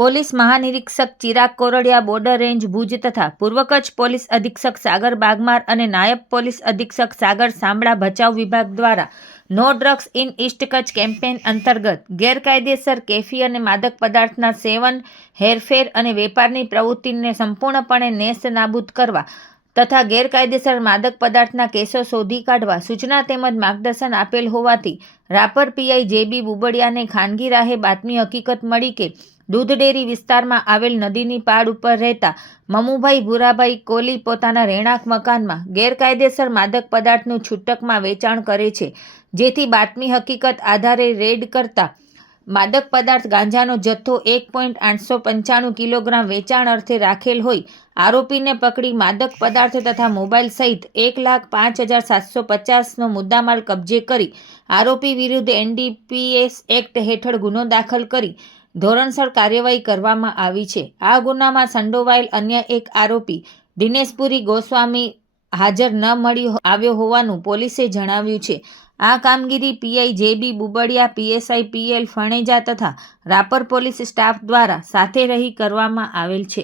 Police મહાનિરીક્ષક Chirag Koradiya, border range Bhuj તથા પૂર્વ કચ્છ પોલીસ અધિક્ષક સાગર બાગમાર અને નાયબ પોલીસ અધિક્ષક સાગર સાંબળા ભચાઉ વિભાગ દ્વારા no drugs in East Kutch campaign અંતર્ગત ગેરકાયદેસર કેફી અને માદક પદાર્થના સેવન, હેરફેર અને વેપારની પ્રવૃત્તિને સંપૂર્ણપણે નેસ્ત નાબૂદ કરવા તથા ગેરકાયદેસર માદક પદાર્થના કેસો શોધી કાઢવા સૂચના તેમજ માર્ગદર્શન આપેલ હોવાથી રાપર પીઆઈ જે.બી. બુબડિયાને ખાનગી રાહે બાતમી હકીકત મળી કે દૂધ ડેરી વિસ્તારમાં આવેલ નદીની પાળ ઉપર રહેતા મમુભાઈ ભૂરાભાઈ કોલી પોતાના રહેણાંક મકાનમાં ગેરકાયદેસર માદક પદાર્થનું છૂટકમાં વેચાણ કરે છે, જેથી બાતમી હકીકત આધારે રેડ કરતા માદક પદાર્થ ગાંજાનો જથ્થો 1.895 કિલોગ્રામ વેચાણ અર્થે રાખેલ હોય આરોપીને પકડી માદક પદાર્થ તથા મોબાઈલ સહિત 1,05,750નો મુદ્દામાલ કબજે કરી આરોપી વિરુદ્ધ એનડીપીએસ એક્ટ હેઠળ ગુનો દાખલ કરી ધોરણસર કાર્યવાહી કરવામાં આવી છે. આ ગુનામાં સંડોવાયેલ અન્ય એક આરોપી દિનેશપુરી ગોસ્વામી હાજર ન મળી આવ્યો હોવાનું પોલીસે જણાવ્યું છે. આ કામગીરી PI J B. Bubadiya, PSI P L Phaneja તથા રાપર પોલીસ સ્ટાફ દ્વારા સાથે રહી કરવામાં આવેલ છે.